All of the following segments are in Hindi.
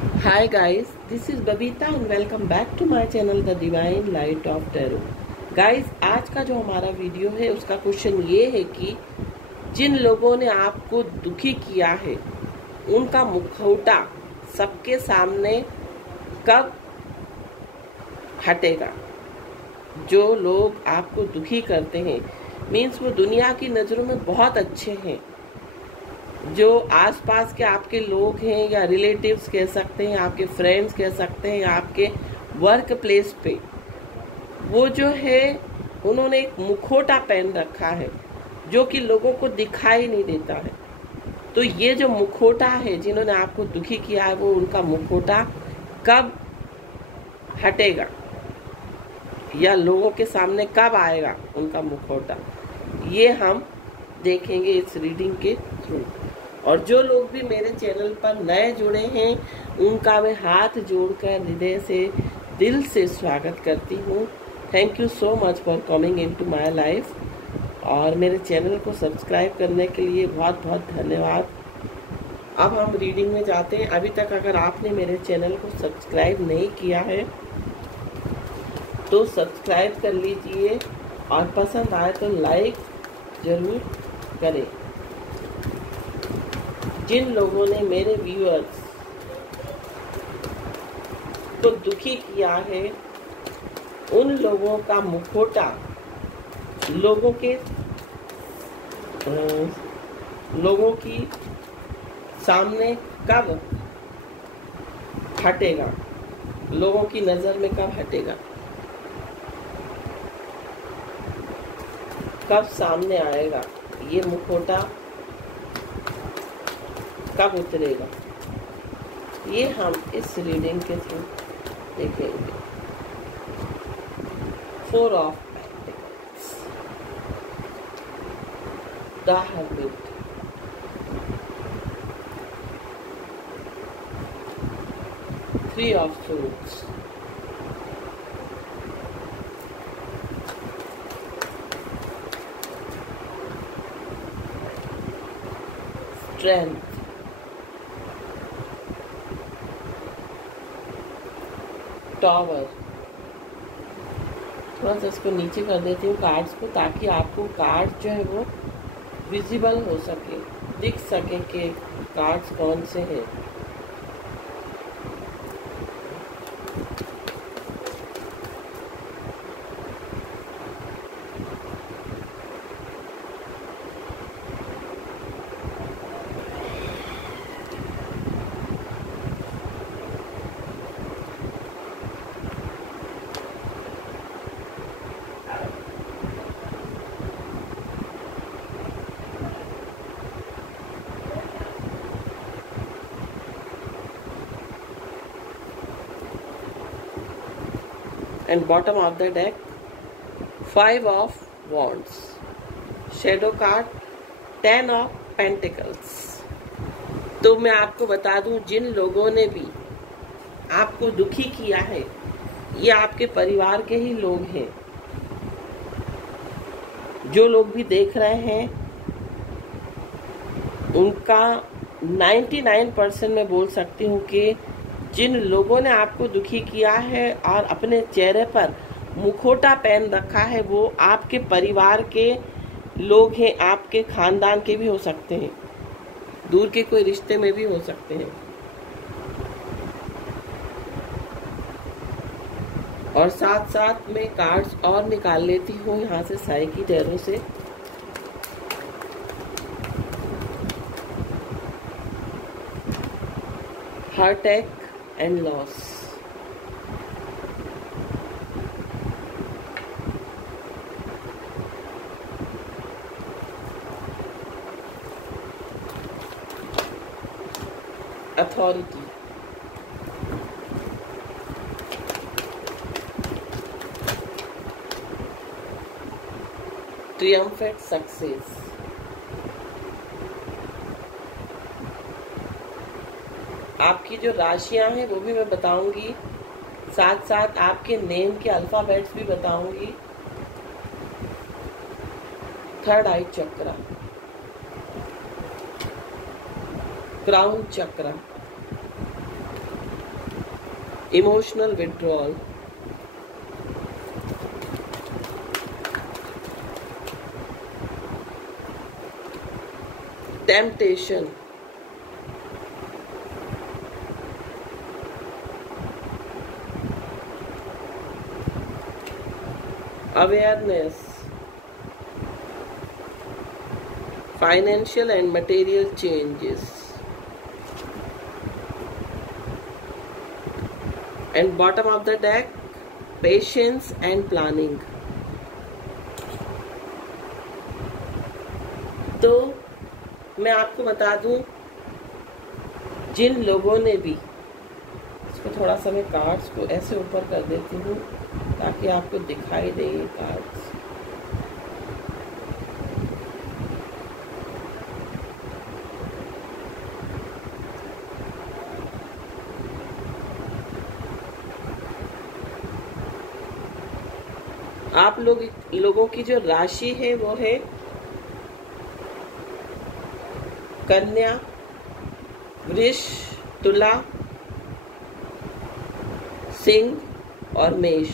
Hi guys, this is Babita and welcome back to my channel The Divine Light of Tarot। Guys, आज का जो हमारा वीडियो है उसका क्वेश्चन ये है कि जिन लोगों ने आपको दुखी किया है उनका मुखौटा सबके सामने कब हटेगा। जो लोग आपको दुखी करते हैं मीन्स वो दुनिया की नज़रों में बहुत अच्छे हैं, जो आसपास के आपके लोग हैं या रिलेटिव्स कह सकते हैं, आपके फ्रेंड्स कह सकते हैं, आपके वर्क प्लेस पे वो जो है उन्होंने एक मुखौटा पहन रखा है जो कि लोगों को दिखाई नहीं देता है। तो ये जो मुखौटा है जिन्होंने आपको दुखी किया है वो उनका मुखौटा कब हटेगा या लोगों के सामने कब आएगा उनका मुखौटा, ये हम देखेंगे इस रीडिंग के थ्रू। और जो लोग भी मेरे चैनल पर नए जुड़े हैं उनका मैं हाथ जोड़कर हृदय से दिल से स्वागत करती हूँ। Thank you so much for coming into my life. और मेरे चैनल को सब्सक्राइब करने के लिए बहुत बहुत धन्यवाद। अब हम रीडिंग में जाते हैं। अभी तक अगर आपने मेरे चैनल को सब्सक्राइब नहीं किया है तो सब्सक्राइब कर लीजिए और पसंद आए तो लाइक ज़रूर करें। जिन लोगों ने मेरे व्यूअर्स को दुखी किया है उन लोगों का मुखौटा लोगों की सामने कब हटेगा, लोगों की नज़र में कब हटेगा, कब सामने आएगा, ये मुखौटा कब उतरेगा, ये हम इस रीडिंग के थ्रू देखेंगे। 4 of pentacles, the hermit, three of swords, strength, tower. थोड़ा सा इसको नीचे कर देती हूँ कार्ड्स को ताकि आपको कार्ड जो है वो विजिबल हो सके, दिख सके कि कार्ड्स कौन से हैं। And bottom of the deck 5 of wands, shadow card 10 of pentacles। तो मैं आपको बता दूं जिन लोगों ने भी आपको दुखी किया है ये आपके परिवार के ही लोग हैं। जो लोग भी देख रहे हैं उनका 99% मैं बोल सकती हूँ कि जिन लोगों ने आपको दुखी किया है और अपने चेहरे पर मुखौटा पहन रखा है वो आपके परिवार के लोग हैं, आपके खानदान के भी हो सकते हैं, दूर के कोई रिश्ते में भी हो सकते हैं। और साथ साथ में कार्ड्स और निकाल लेती हूँ यहाँ से साइकी टैरो से। Heart and loss, authority, triumphant success, आपकी जो राशियां हैं वो भी मैं बताऊंगी, साथ साथ आपके नेम के अल्फाबेट्स भी बताऊंगी। थर्ड आई चक्र, क्राउन चक्र, emotional withdrawal, temptation, awareness, financial and material changes, and bottom of the deck, patience and planning. तो मैं आपको बता दूं, जिन लोगों ने भी, इसको थोड़ा सा मैं कार्ड्स को ऐसे ऊपर कर देती हूँ ताकि आपको दिखाई दे ये कार्ड्स। आप लोगों की जो राशि है वो है कन्या, वृष, तुला, सिंह और मेष।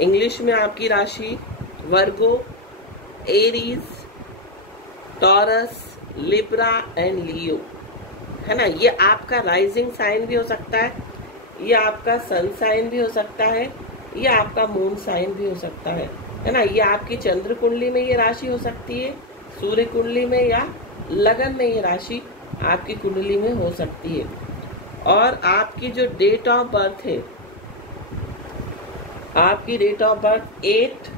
इंग्लिश में आपकी राशि वर्गो, एरीज, टॉरस, लिब्रा एंड लियो है ना। ये आपका राइजिंग साइन भी हो सकता है, ये आपका सन साइन भी हो सकता है, ये आपका मून साइन भी हो सकता है ना। ये आपकी चंद्र कुंडली में ये राशि हो सकती है, सूर्य कुंडली में, या लगन में ये राशि आपकी कुंडली में हो सकती है। और आपकी जो डेट ऑफ बर्थ है, आपकी डेट ऑफ बर्थ 8,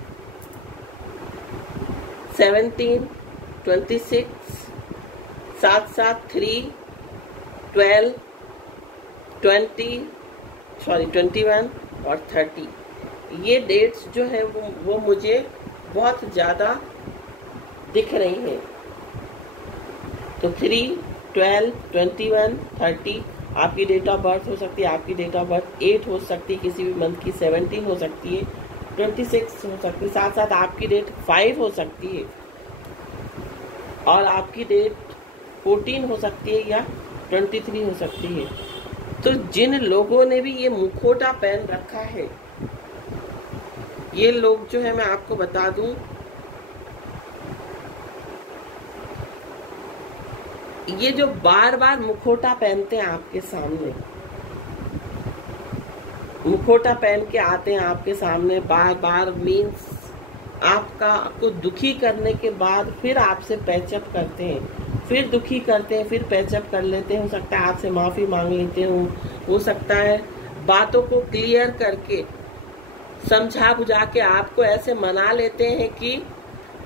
17, 26, 7, 3, 12, 21 और 30, ये डेट्स जो है वो मुझे बहुत ज़्यादा दिख रही हैं। तो 3, 12, 21, 30 आपकी डेट ऑफ बर्थ हो सकती है। आपकी डेट ऑफ बर्थ 8 हो सकती है, किसी भी मंथ की 17 हो सकती है, 26 हो सकती है, साथ साथ आपकी डेट 5 हो सकती है, और आपकी डेट 14 हो सकती है या 23 हो सकती है। तो जिन लोगों ने भी ये मुखौटा पहन रखा है, ये लोग जो है, मैं आपको बता दूं, ये जो बार बार मुखौटा पहनते हैं आपके सामने, मुखौटा पहन के आते हैं आपके सामने बार बार, मीन्स आपको दुखी करने के बाद फिर आपसे पैचअप करते हैं, फिर दुखी करते हैं, फिर पैचअप कर लेते हैं। हो सकता है आपसे माफ़ी मांग लेते हो सकता है बातों को क्लियर करके समझा बुझा के आपको ऐसे मना लेते हैं कि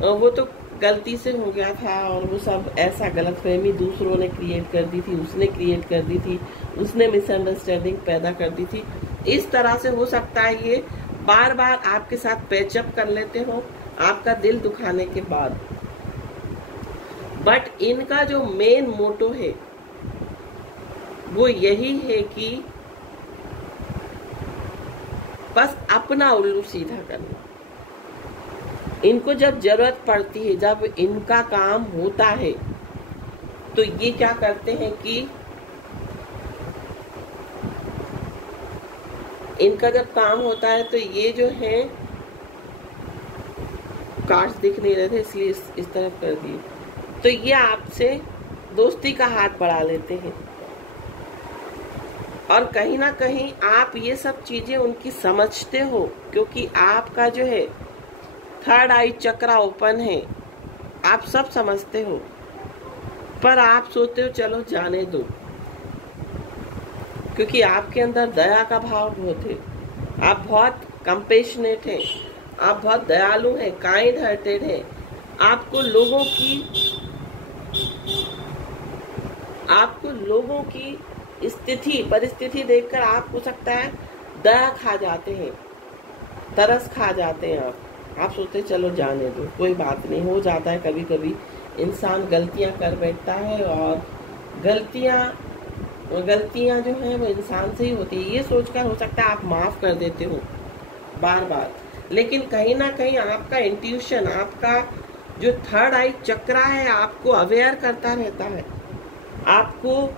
वो तो गलती से हो गया था, और वो सब ऐसा गलतफहमी दूसरों ने क्रिएट कर दी थी, उसने क्रिएट कर दी थी, उसने मिसअंडरस्टैंडिंग पैदा कर दी थी। इस तरह से हो सकता है ये बार बार आपके साथ पैचअप कर लेते हो आपका दिल दुखाने के बाद। बट इनका जो मेन मोटो है वो यही है कि बस अपना उल्लू सीधा करना। इनको जब जरूरत पड़ती है, जब इनका काम होता है, तो ये क्या करते हैं कि इनका जब काम होता है तो ये जो है, कार्ड्स दिख नहीं रहे थे इसलिए इस तरफ कर दिए, तो ये आपसे दोस्ती का हाथ बढ़ा लेते हैं। और कहीं ना कहीं आप ये सब चीजें उनकी समझते हो, क्योंकि आपका जो है थर्ड आई चक्रा ओपन है, आप सब समझते हो, पर आप सोचते हो चलो जाने दो, क्योंकि आपके अंदर दया का भाव बहुत है, आप बहुत कंपेशनेट हैं, आप बहुत दयालु हैं, काइंड हार्टेड हैं। आपको लोगों की स्थिति परिस्थिति देखकर आप हो सकता है दया खा जाते हैं, तरस खा जाते हैं। आप सोचते चलो जाने दो, कोई बात नहीं, हो जाता है, कभी कभी इंसान गलतियां कर बैठता है, और गलतियां जो हैं वो इंसान से ही होती है। ये सोचकर हो सकता है आप माफ कर देते हो बार बार, लेकिन कहीं ना कहीं आपका इंट्यूशन, आपका जो थर्ड आई चक्रा है, आपको अवेयर करता रहता है, आपको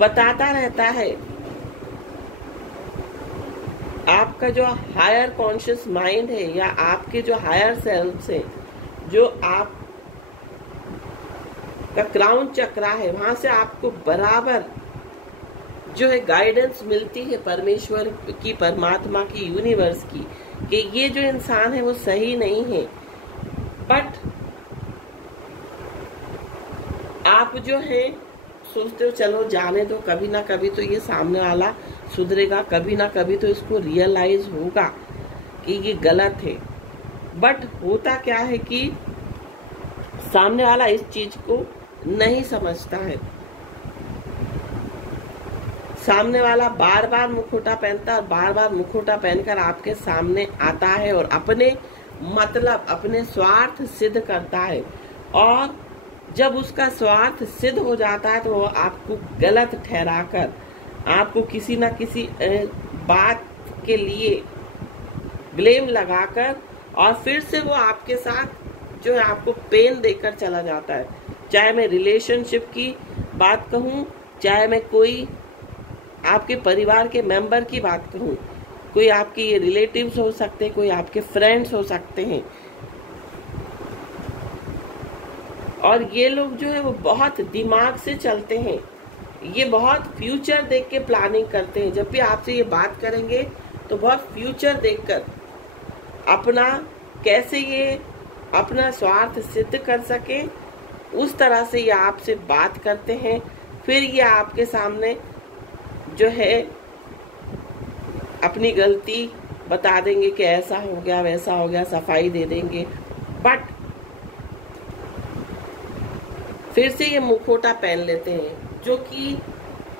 बताता रहता है। आपका जो हायर कॉन्शियस माइंड है या आपके जो हायर सेल्फ है, जो आप का क्राउन चक्रा है, वहां से आपको बराबर जो है गाइडेंस मिलती है परमेश्वर की, परमात्मा की, यूनिवर्स की, कि ये जो इंसान है वो सही नहीं है। बट आप जो है सोचते हो चलो जाने दो, कभी ना कभी तो ये सामने वाला सुधरेगा, कभी ना कभी तो इसको रियलाइज होगा कि ये गलत है। बट होता क्या है कि सामने वाला इस चीज को नहीं समझता है। सामने वाला बार बार मुखौटा पहनता है और बार बार मुखौटा पहनकर आपके सामने आता है और अपने मतलब अपने स्वार्थ सिद्ध करता है। और जब उसका स्वार्थ सिद्ध हो जाता है तो वो आपको गलत ठहराकर आपको किसी ना किसी बात के लिए ब्लेम लगाकर और फिर से वो आपके साथ जो है आपको पेन देकर चला जाता है। चाहे मैं रिलेशनशिप की बात कहूँ, चाहे मैं कोई आपके परिवार के मेंबर की बात करूँ, कोई आपके ये रिलेटिव्स हो सकते हैं, कोई आपके फ्रेंड्स हो सकते हैं। और ये लोग जो है वो बहुत दिमाग से चलते हैं, ये बहुत फ्यूचर देख के प्लानिंग करते हैं। जब भी आपसे ये बात करेंगे तो बहुत फ्यूचर देखकर अपना कैसे ये अपना स्वार्थ सिद्ध कर सके, उस तरह से ये आपसे बात करते हैं। फिर ये आपके सामने जो है अपनी गलती बता देंगे कि ऐसा हो गया, वैसा हो गया, सफाई दे देंगे। बट फिर से ये मुखौटा पहन लेते हैं, जो कि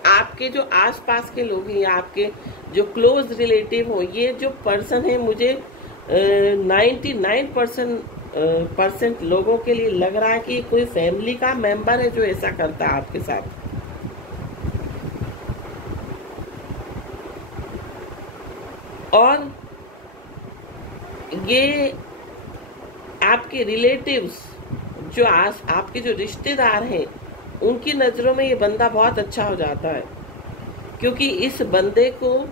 आपके जो आसपास के लोग हैं या आपके जो क्लोज रिलेटिव हो, ये जो पर्सन है, मुझे 99% लोगों के लिए लग रहा है कि कोई फैमिली का मेंबर है जो ऐसा करता है आपके साथ। और ये आपके रिलेटिव्स जो आपके जो रिश्तेदार हैं, उनकी नजरों में ये बंदा बहुत अच्छा हो जाता है, क्योंकि इस बंदे को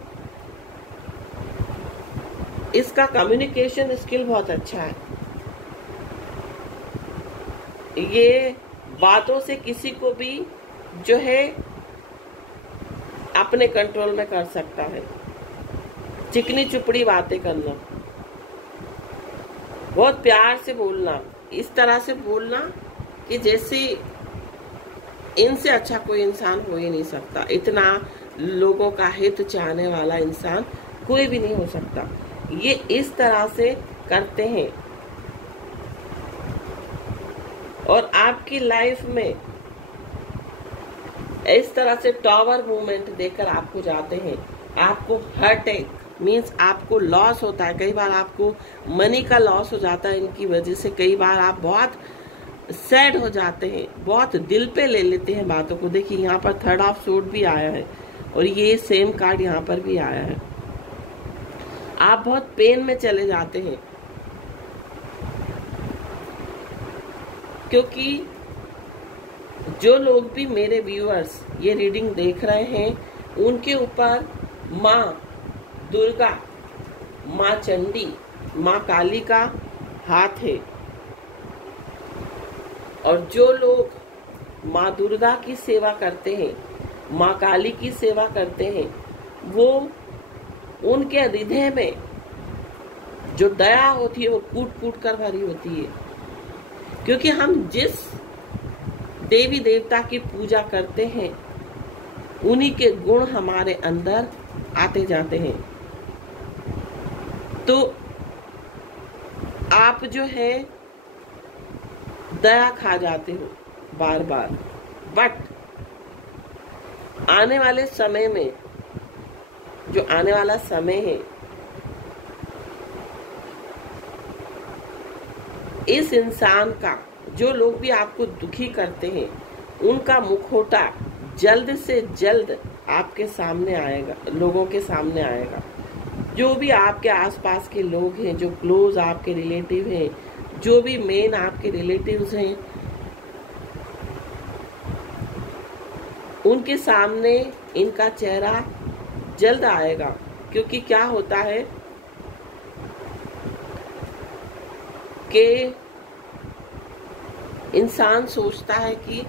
इसका कम्युनिकेशन स्किल बहुत अच्छा है। ये बातों से किसी को भी जो है अपने कंट्रोल में कर सकता है। चिकनी चुपड़ी बातें करना, बहुत प्यार से बोलना, इस तरह से बोलना कि जैसे इनसे अच्छा कोई इंसान हो ही नहीं सकता। इतना लोगों का हित चाहने वाला इंसान कोई भी नहीं हो सकता। ये इस तरह से करते हैं और आपकी लाइफ में इस तरह से टावर मूवमेंट देकर आपको जाते हैं। आपको हर्ट मीन्स आपको लॉस होता है, कई बार आपको मनी का लॉस हो जाता है इनकी वजह से। कई बार आप बहुत सैड हो जाते हैं, बहुत दिल पे ले लेते हैं बातों को। देखिए यहाँ पर 3 ऑफ सोर्ड भी आया है और ये सेम कार्ड यहाँ पर भी आया है। आप बहुत पेन में चले जाते हैं, क्योंकि जो लोग भी मेरे व्यूअर्स ये रीडिंग देख रहे हैं, उनके ऊपर माँ दुर्गा, माँ चंडी, माँ काली का हाथ है। और जो लोग माँ दुर्गा की सेवा करते हैं, माँ काली की सेवा करते हैं, वो उनके हृदय में जो दया होती है वो कूट कूट कर भरी होती है। क्योंकि हम जिस देवी देवता की पूजा करते हैं, उन्हीं के गुण हमारे अंदर आते जाते हैं। तो आप जो है दया खा जाते हो बार बार। बट आने वाले समय में, जो आने वाला समय है, इस इंसान का, जो लोग भी आपको दुखी करते हैं, उनका मुखौटा जल्द से जल्द आपके सामने आएगा, लोगों के सामने आएगा। जो भी आपके आसपास के लोग हैं, जो क्लोज आपके रिलेटिव हैं, जो भी मेन आपके रिलेटिव्स हैं, उनके सामने इनका चेहरा जल्द आएगा। क्योंकि क्या होता है कि इंसान सोचता है कि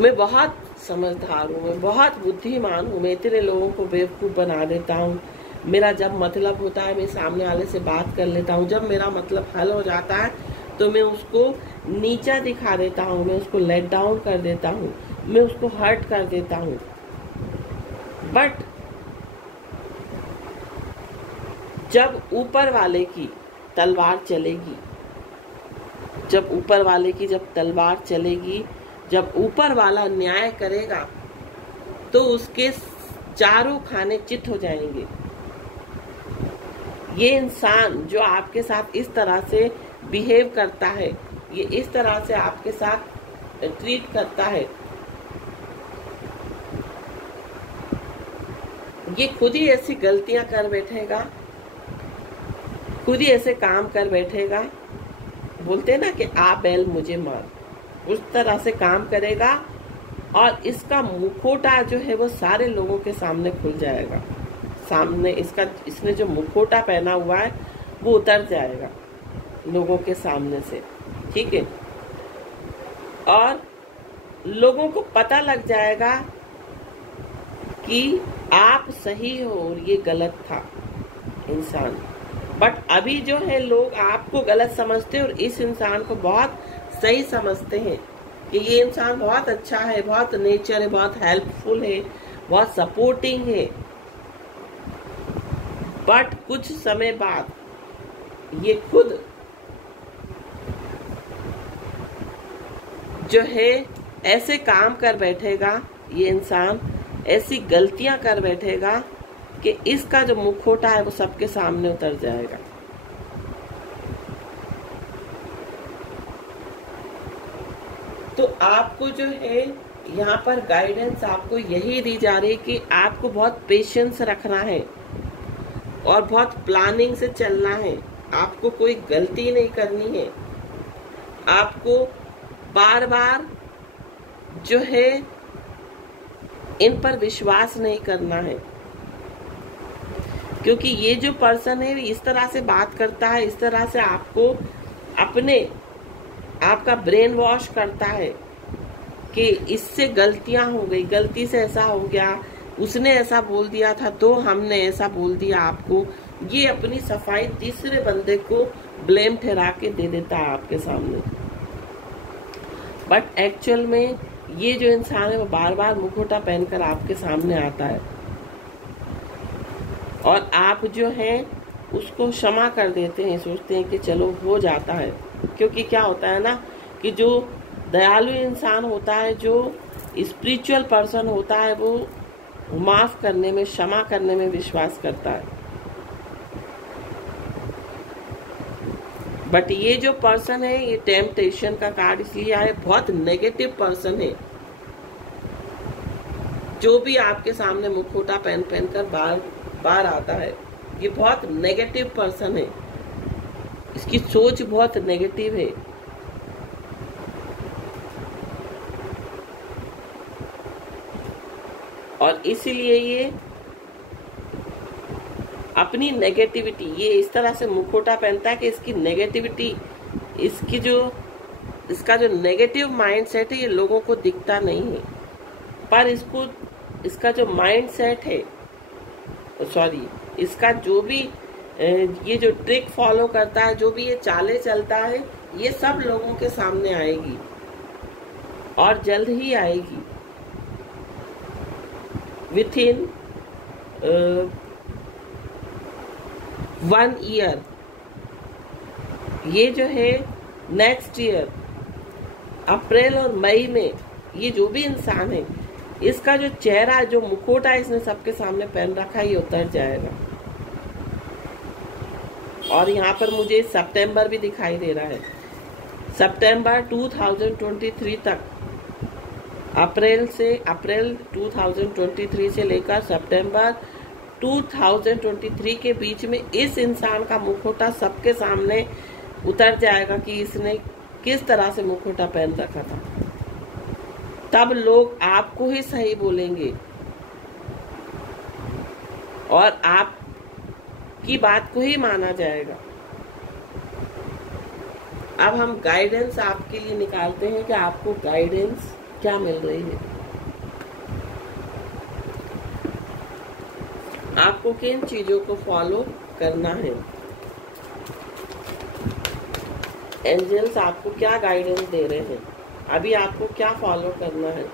मैं बहुत समझदार हूँ, मैं बहुत बुद्धिमान हूँ, मैं इतने लोगों को बेवकूफ़ बना देता हूँ, मेरा जब मतलब होता है मैं सामने वाले से बात कर लेता हूँ, जब मेरा मतलब हल हो जाता है तो मैं उसको नीचा दिखा देता हूँ, मैं उसको लेट डाउन कर देता हूँ, मैं उसको हर्ट कर देता हूँ। बट जब ऊपर वाले की तलवार चलेगी, जब ऊपर वाले की जब तलवार चलेगी, जब ऊपर वाला न्याय करेगा तो उसके चारों खाने चित हो जाएंगे। ये इंसान जो आपके साथ इस तरह से बिहेव करता है, ये इस तरह से आपके साथ ट्रीट करता है, ये खुद ही ऐसी गलतियां कर बैठेगा, खुद ही ऐसे काम कर बैठेगा। बोलते हैं ना कि आ बैल मुझे मार, उस तरह से काम करेगा और इसका मुखौटा जो है वो सारे लोगों के सामने खुल जाएगा। सामने इसने जो मुखौटा पहना हुआ है वो उतर जाएगा लोगों के सामने से, ठीक है। और लोगों को पता लग जाएगा कि आप सही हो और ये गलत था इंसान। बट अभी जो है लोग आपको गलत समझते हैं और इस इंसान को बहुत सही समझते हैं कि ये इंसान बहुत अच्छा है, बहुत नेचर है, बहुत हेल्पफुल है, बहुत सपोर्टिंग है। बट कुछ समय बाद ये खुद जो है ऐसे काम कर बैठेगा, ये इंसान ऐसी गलतियां कर बैठेगा कि इसका जो मुखौटा है वो सबके सामने उतर जाएगा। तो आपको जो है यहाँ पर गाइडेंस आपको यही दी जा रही है कि आपको बहुत पेशेंस रखना है और बहुत प्लानिंग से चलना है। आपको कोई गलती नहीं करनी है, आपको बार बार जो है इन पर विश्वास नहीं करना है। क्योंकि ये जो पर्सन है इस तरह से बात करता है, इस तरह से आपको आपका ब्रेन वॉश करता है कि इससे गलतियां हो गई, गलती से ऐसा हो गया, उसने ऐसा बोल दिया था तो हमने ऐसा बोल दिया आपको। ये अपनी सफाई तीसरे बंदे को ब्लेम ठहरा के दे देता है आपके सामने। बट एक्चुअल में ये जो इंसान है वो बार बार मुखौटा पहनकर आपके सामने आता है और आप जो है उसको क्षमा कर देते हैं, सोचते हैं कि चलो हो जाता है। क्योंकि क्या होता है ना कि जो दयालु इंसान होता है, जो स्पिरिचुअल पर्सन होता है, वो माफ करने में, क्षमा करने में विश्वास करता है। बट ये जो पर्सन है ये टेम्पटेशन का कार्ड इसलिए आया, बहुत नेगेटिव पर्सन है। जो भी आपके सामने मुखौटा पहन कर बार आता है, ये बहुत नेगेटिव पर्सन है, इसकी सोच बहुत नेगेटिव है। और इसीलिए ये अपनी नेगेटिविटी, ये इस तरह से मुखौटा पहनता है कि इसकी नेगेटिविटी, इसका जो नेगेटिव माइंडसेट है ये लोगों को दिखता नहीं है। पर इसका जो माइंडसेट है, सॉरी, इसका जो भी ये जो ट्रिक फॉलो करता है, जो भी ये चालें चलता है, ये सब लोगों के सामने आएगी और जल्द ही आएगी। विथिन 1 ईयर, ये जो है नेक्स्ट ईयर अप्रैल और मई में ये जो भी इंसान है, इसका जो चेहरा, जो मुखौटा इसने सबके सामने पहन रखा है, ये उतर जाएगा। और यहाँ पर मुझे सितंबर भी दिखाई दे रहा है। सितंबर 2023 तक, अप्रैल 2023 से लेकर सितंबर 2023 के बीच में इस इंसान का मुखौटा सबके सामने उतर जाएगा कि इसने किस तरह से मुखौटा पहन रखा था। तब लोग आपको ही सही बोलेंगे और आपकी बात को ही माना जाएगा। अब हम गाइडेंस आपके लिए निकालते हैं कि आपको गाइडेंस क्या मिल रही है। आपको किन चीजों को फॉलो करना है। एंजल्स आपको क्या गाइडेंस दे रहे हैं, अभी आपको क्या फॉलो करना है।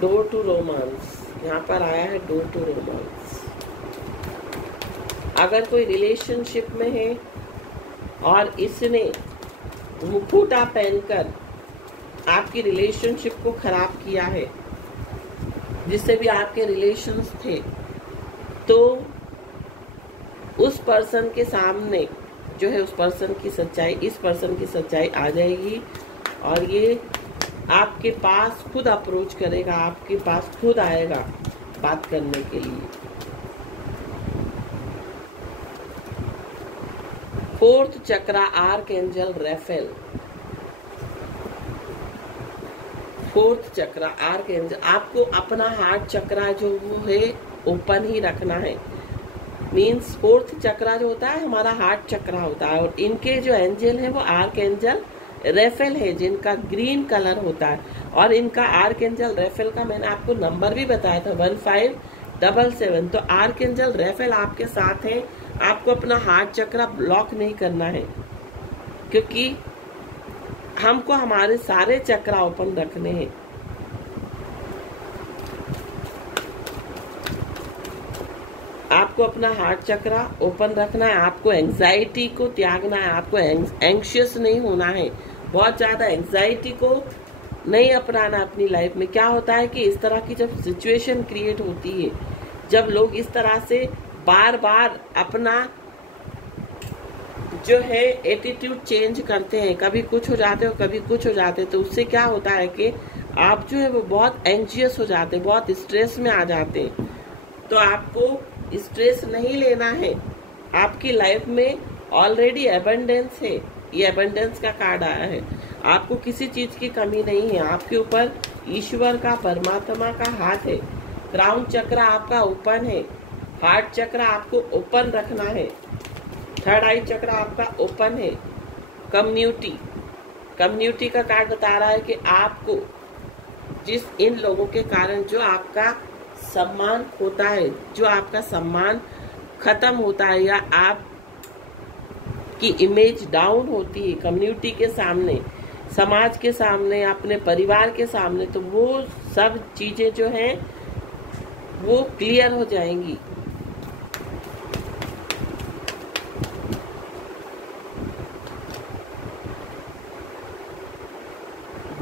डोर टू रोमांस, यहाँ पर आया है डोर टू रोमांस। अगर कोई रिलेशनशिप में है और इसने मुखौटा पहनकर आपकी रिलेशनशिप को खराब किया है, जिससे भी आपके रिलेशंस थे, तो उस पर्सन के सामने जो है उस पर्सन की सच्चाई, इस पर्सन की सच्चाई आ जाएगी और ये आपके पास खुद अप्रोच करेगा, आपके पास खुद आएगा बात करने के लिए। फोर्थ चक्रा आर्कएंजल रेफेल। फोर्थ चक्रा आर्कएंजल, आपको अपना हार्ट चक्रा जो वो है ओपन ही रखना है। मीन्स फोर्थ चक्रा जो होता है हमारा हार्ट चक्रा होता है और इनके जो एंजल है वो आर्कएंजल रेफेल है, जिनका ग्रीन कलर होता है। और इनका आर्कएंजल रेफेल का मैंने आपको नंबर भी बताया था 1577। तो आर्कएंजल रेफेल आपके साथ है। आपको अपना हार्ट चक्रा ब्लॉक नहीं करना है, क्योंकि हमको हमारे सारे चक्रा ओपन रखने हैं। आपको अपना हार्ट चक्रा ओपन रखना है, आपको एंजाइटी को त्यागना है, आपको एंग्शियस नहीं होना है, बहुत ज्यादा एंजाइटी को नहीं अपनाना अपनी लाइफ में। क्या होता है कि इस तरह की जब सिचुएशन क्रिएट होती है, जब लोग इस तरह से बार बार अपना जो है एटीट्यूड चेंज करते हैं, कभी कुछ हो जाते हो कभी कुछ हो जाते, तो उससे क्या होता है कि आप जो है वो बहुत एंग्जियस हो जाते, बहुत स्ट्रेस में आ जाते हैं। तो आपको स्ट्रेस नहीं लेना है। आपकी लाइफ में ऑलरेडी एबंडेंस है, ये एबंडेंस का कार्ड आया है। आपको किसी चीज की कमी नहीं है, आपके ऊपर ईश्वर का, परमात्मा का हाथ है। क्राउन चक्र आपका ओपन है, हार्ट चक्र आपको ओपन रखना है, थर्ड आई चक्र आपका ओपन है। कम्युनिटी का कार्ड बता रहा है कि आपको जिस इन लोगों के कारण जो आपका सम्मान होता है, जो आपका सम्मान खत्म होता है या आप की इमेज डाउन होती है कम्युनिटी के सामने, समाज के सामने, अपने परिवार के सामने, तो वो सब चीजें जो हैं वो क्लियर हो जाएंगी।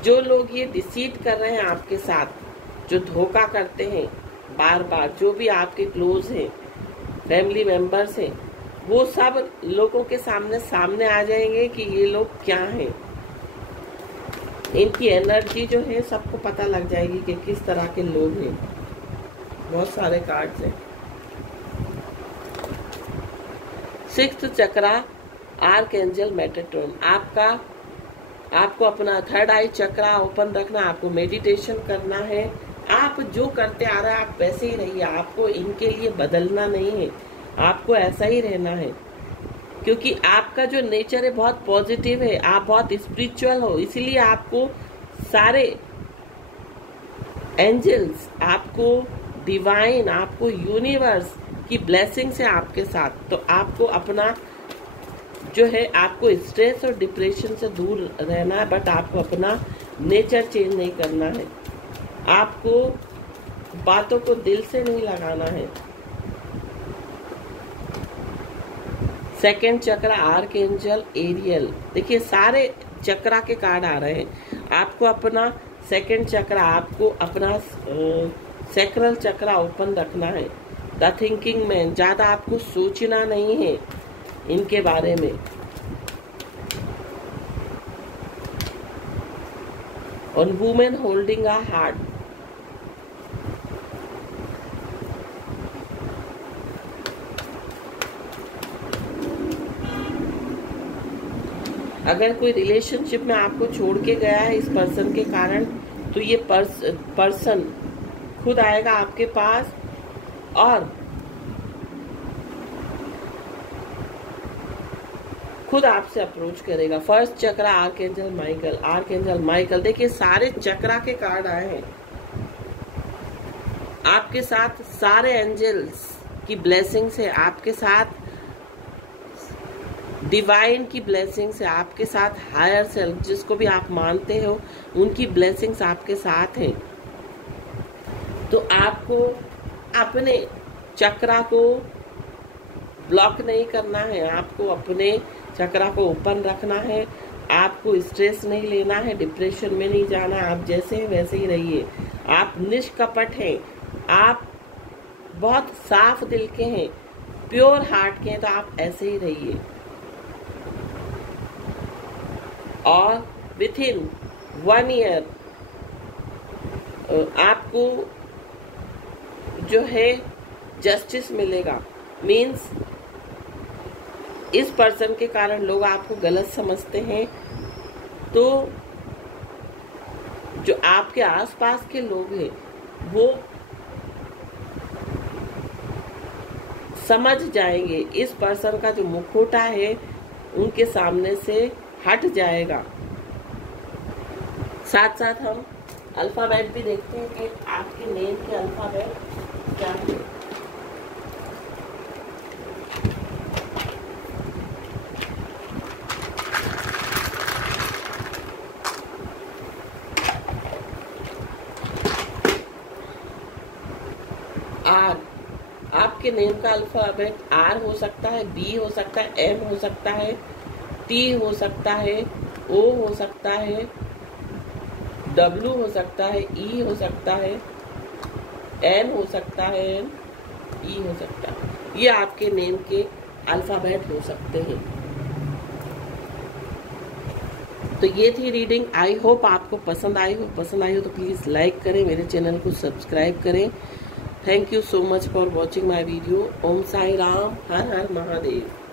जो लोग ये डिसीट कर रहे हैं आपके साथ, जो धोखा करते हैं बार बार, जो भी आपके क्लोज हैं, फैमिली मेंबर्स हैं, वो सब लोगों के सामने आ जाएंगे कि ये लोग क्या हैं। इनकी एनर्जी जो है सबको पता लग जाएगी कि किस तरह के लोग हैं। बहुत सारे कार्ड्स हैं। सिक्स्थ चक्रा आर्कएंजल मेटाट्रॉन, आपको अपना थर्ड आई चक्रा ओपन रखना, आपको मेडिटेशन करना है। आप जो करते आ रहे हैं आप वैसे ही रहिए, आपको इनके लिए बदलना नहीं है, आपको ऐसा ही रहना है, क्योंकि आपका जो नेचर है बहुत पॉजिटिव है, आप बहुत स्पिरिचुअल हो, इसीलिए आपको सारे एंजल्स, आपको डिवाइन, आपको यूनिवर्स की ब्लेसिंग्स है आपके साथ। तो आपको अपना जो है आपको स्ट्रेस और डिप्रेशन से दूर रहना है, बट आपको अपना नेचर चेंज नहीं करना है। आपको बातों को दिल से नहीं लगाना है। सेकंड चक्र आर्कएंजल एरियल, देखिए सारे चक्रा के कार्ड आ रहे हैं। आपको अपना सेकंड चक्र, आपको अपना सैक्रल चक्रा ओपन रखना है। द थिंकिंग मैन, ज्यादा आपको सोचना नहीं है इनके बारे में। और वुमेन होल्डिंग अ हार्ट, अगर कोई रिलेशनशिप में आपको छोड़ के गया है इस पर्सन के कारण, तो ये पर्सन खुद आएगा आपके पास और खुद आपसे अप्रोच करेगा। फर्स्ट चक्रा आर्कएंजल माइकल, आर्कएंजल माइकल। देखिए सारे चक्रा के कार्ड आए हैं। आपके साथ सारे एंजल्स की ब्लेसिंग्स है, आपके साथ डिवाइन की ब्लेसिंग्स है, आपके साथ हायर सेल्फ जिसको भी आप मानते हो उनकी ब्लेसिंग्स आपके साथ हैं। तो आपको अपने चक्रा को ब्लॉक नहीं करना है, आपको अपने चक्रा को ओपन रखना है, आपको स्ट्रेस नहीं लेना है, डिप्रेशन में नहीं जाना। आप जैसे हैं वैसे ही रहिए। आप निष्कपट हैं, आप बहुत साफ दिल के हैं, प्योर हार्ट के हैं, तो आप ऐसे ही रहिए। और विथ इन 1 ईयर आपको जो है जस्टिस मिलेगा। मीन्स इस पर्सन के कारण लोग आपको गलत समझते हैं, तो जो आपके आसपास के लोग हैं वो समझ जाएंगे। इस पर्सन का जो मुखौटा है उनके सामने से हट जाएगा। साथ साथ हम अल्फाबेट भी देखते हैं कि आपके नेम के अल्फाबेट क्या है। आर, आपके नेम का अल्फाबेट आर हो सकता है, बी हो सकता है, एम हो सकता है, टी हो सकता है, ओ हो सकता है, डब्ल्यू हो सकता है, ई हो सकता है, एन हो सकता है, ई हो सकता है। ये आपके नेम के अल्फाबेट हो सकते हैं। तो ये थी रीडिंग। आई होप आपको पसंद आई हो। पसंद आई हो तो प्लीज़ लाइक करें, मेरे चैनल को सब्सक्राइब करें। Thank you so much for watching my video. Om Sai Ram, Har Har Mahadev.